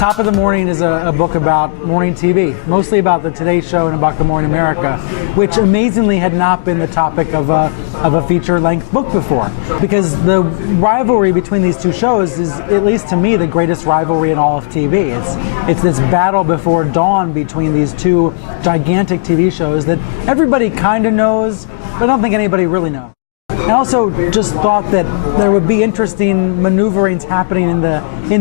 Top of the Morning is a book about morning TV, mostly about the Today Show and about Good Morning America, which amazingly had not been the topic of a feature-length book before. Because the rivalry between these two shows is, at least to me, the greatest rivalry in all of TV. It's this battle before dawn between these two gigantic TV shows that everybody kind of knows, but I don't think anybody really knows. I also just thought that there would be interesting maneuverings happening in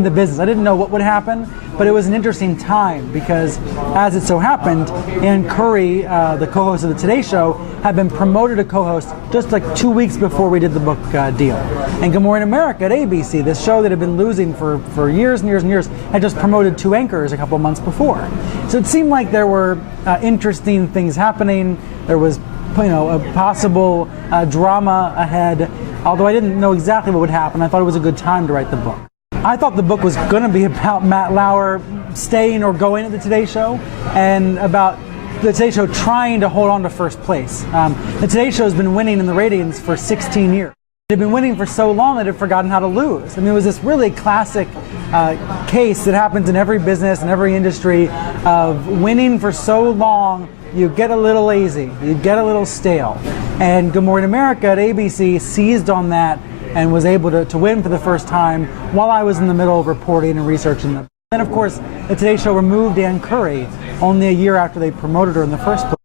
the business. I didn't know what would happen, but it was an interesting time because, as it so happened, Ann Curry, the co-host of the Today Show, had been promoted to co-host just like 2 weeks before we did the book deal. And Good Morning America at ABC, this show that had been losing for years and years and years, had just promoted 2 anchors a couple months before. So it seemed like there were interesting things happening. There was a possible drama ahead, although I didn't know exactly what would happen. I thought it was a good time to write the book. I thought the book was going to be about Matt Lauer staying or going at the Today Show, and about the Today Show trying to hold on to first place. The Today Show has been winning in the ratings for 16 years. It had been winning for so long that it had forgotten how to lose. I mean, it was this really classic case that happens in every business and every industry of winning for so long, you get a little lazy, you get a little stale. And Good Morning America at ABC seized on that and was able to win for the first time while I was in the middle of reporting and researching them. Then, of course, the Today Show removed Ann Curry only a year after they promoted her in the first place.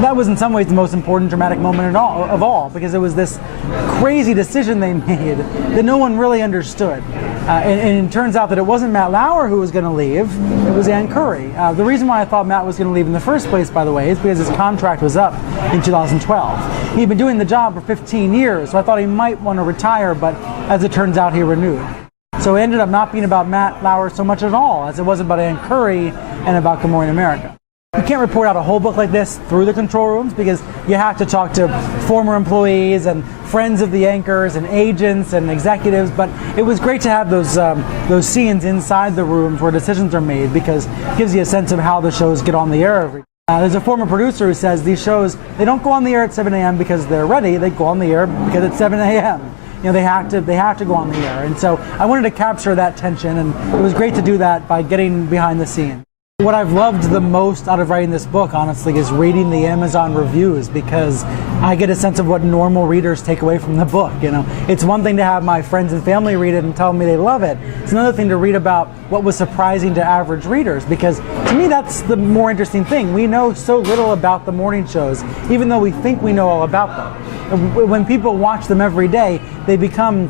That was in some ways the most important dramatic moment of all, because it was this crazy decision they made that no one really understood. And it turns out that it wasn't Matt Lauer who was going to leave, it was Ann Curry. The reason why I thought Matt was going to leave in the first place, by the way, is because his contract was up in 2012. He'd been doing the job for 15 years, so I thought he might want to retire, but as it turns out, he renewed. So it ended up not being about Matt Lauer so much at all, as it was about Ann Curry and about Good Morning America. You can't report out a whole book like this through the control rooms because you have to talk to former employees and friends of the anchors and agents and executives, but it was great to have those scenes inside the rooms where decisions are made, because it gives you a sense of how the shows get on the air every day. There's a former producer who says these shows, they don't go on the air at 7 a.m. because they're ready, they go on the air because it's 7 a.m. They have to go on the air. And so I wanted to capture that tension, and it was great to do that by getting behind the scenes. What I've loved the most out of writing this book, honestly, is reading the Amazon reviews, because I get a sense of what normal readers take away from the book. It's one thing to have my friends and family read it and tell me they love it. It's another thing to read about what was surprising to average readers, because to me that's the more interesting thing. We know so little about the morning shows, even though we think we know all about them. When people watch them every day, they become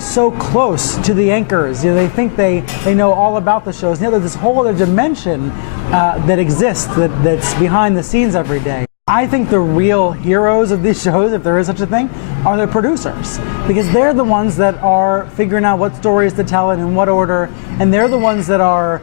so close to the anchors. They think they know all about the shows. There's this whole other dimension that exists that's behind the scenes every day. I think the real heroes of these shows, if there is such a thing, are the producers, because they're the ones that are figuring out what stories to tell and in what order, and they're the ones that are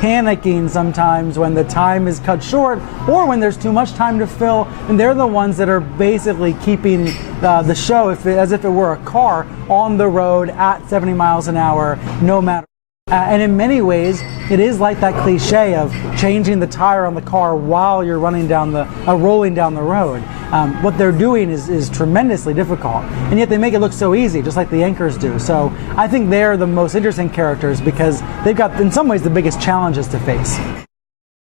panicking sometimes when the time is cut short or when there's too much time to fill, and they're the ones that are basically keeping the show as if it were a car on the road at 70 miles an hour, no matter. And in many ways, it is like that cliche of changing the tire on the car while you're rolling down the road. What they're doing is tremendously difficult, and yet they make it look so easy, just like the anchors do. So I think they're the most interesting characters because they've got, in some ways, the biggest challenges to face.